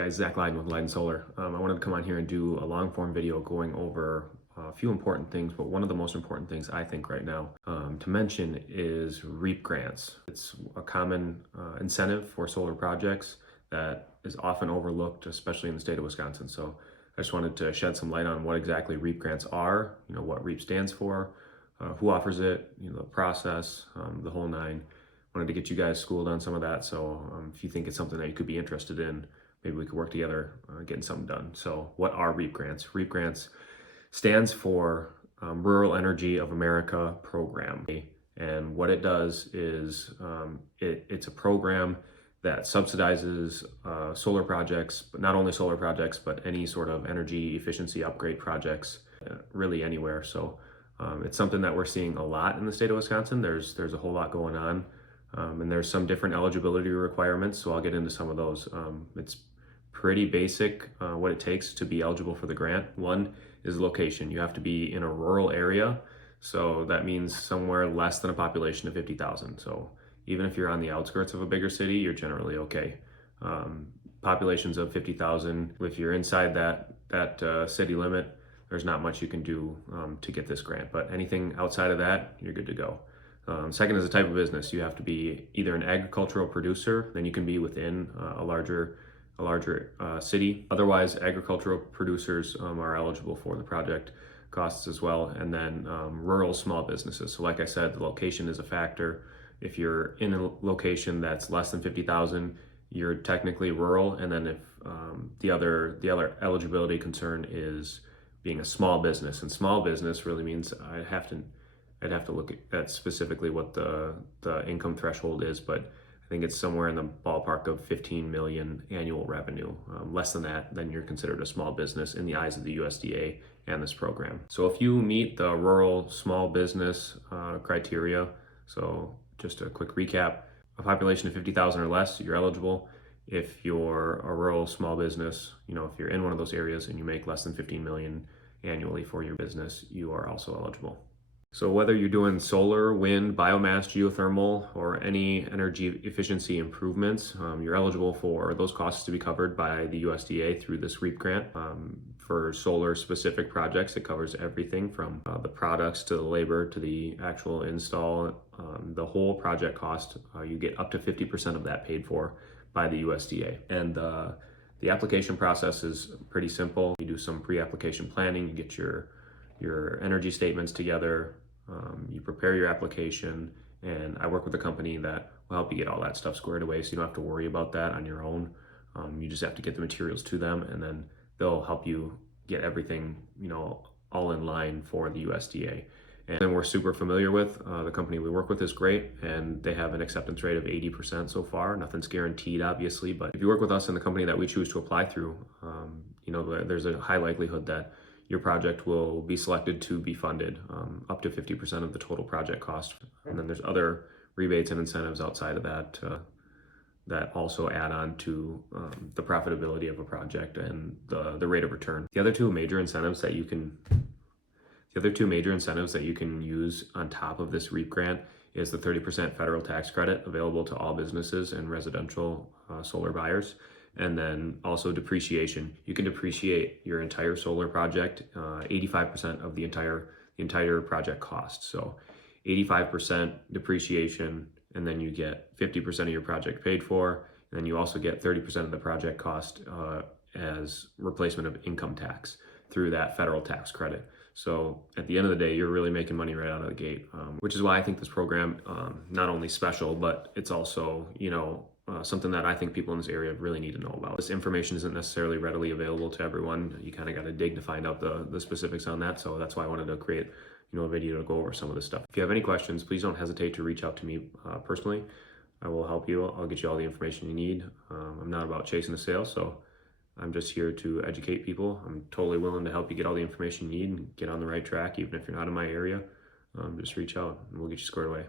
guys, Zach Leiden with Leiden Solar. I wanted to come on here and do a long form video going over a few important things, but one of the most important things I think right now to mention is REAP grants. It's a common incentive for solar projects that is often overlooked, especially in the state of Wisconsin. So I just wanted to shed some light on what exactly REAP grants are, what REAP stands for, who offers it, the process, the whole nine. Wanted to get you guys schooled on some of that. So if you think it's something that you could be interested in, maybe we could work together getting something done. So what are REAP grants? REAP grants stands for Rural Energy of America Program. And what it does is it's a program that subsidizes solar projects, but not only solar projects, but any sort of energy efficiency upgrade projects, really anywhere. So it's something that we're seeing a lot in the state of Wisconsin. There's a whole lot going on. And there's some different eligibility requirements, so I'll get into some of those. It's pretty basic what it takes to be eligible for the grant. One is location. You have to be in a rural area, so that means somewhere less than a population of 50,000. So even if you're on the outskirts of a bigger city, you're generally okay. Populations of 50,000, if you're inside that city limit, there's not much you can do to get this grant, but anything outside of that, you're good to go. Second is the type of business. You have to be either an agricultural producer, then you can be within a larger city. Otherwise, agricultural producers are eligible for the project costs as well. And then rural small businesses. So like I said, the location is a factor. If you're in a location that's less than 50,000, you're technically rural. And then if the other eligibility concern is being a small business, and small business really means I'd have to look at specifically what the income threshold is, but I think it's somewhere in the ballpark of 15 million annual revenue. Less than that, then you're considered a small business in the eyes of the USDA and this program. So if you meet the rural small business criteria, so just a quick recap, a population of 50,000 or less, you're eligible. If you're a rural small business, if you're in one of those areas and you make less than 15 million annually for your business, you are also eligible. So whether you're doing solar, wind, biomass, geothermal, or any energy efficiency improvements, you're eligible for those costs to be covered by the USDA through this REAP grant. For solar specific projects, it covers everything from the products to the labor to the actual install. The whole project cost, you get up to 50% of that paid for by the USDA. And the application process is pretty simple. You do some pre-application planning, you get your energy statements together, you prepare your application, and I work with a company that will help you get all that stuff squared away, so you don't have to worry about that on your own. You just have to get the materials to them, and then they'll help you get everything, all in line for the USDA. And then we're super familiar with the company we work with is great, and they have an acceptance rate of 80% so far. Nothing's guaranteed, obviously, but if you work with us and the company that we choose to apply through, there's a high likelihood that your project will be selected to be funded up to 50% of the total project cost. And then there's other rebates and incentives outside of that that also add on to the profitability of a project and the rate of return. The other two major incentives that you can use on top of this REAP grant is the 30% federal tax credit available to all businesses and residential solar buyers. And then also depreciation. You can depreciate your entire solar project, 85% of the entire project cost. So 85% depreciation, and then you get 50% of your project paid for, and then you also get 30% of the project cost as replacement of income tax through that federal tax credit. So at the end of the day, you're really making money right out of the gate, which is why I think this program not only special, but it's also, something that I think people in this area really need to know about. This information isn't necessarily readily available to everyone. You kind of got to dig to find out the specifics on that. So that's why I wanted to create, a video to go over some of this stuff. If you have any questions, please don't hesitate to reach out to me personally. I will help you. I'll get you all the information you need. I'm not about chasing a sale, so I'm just here to educate people. I'm totally willing to help you get all the information you need and get on the right track. Even if you're not in my area, just reach out and we'll get you squared away.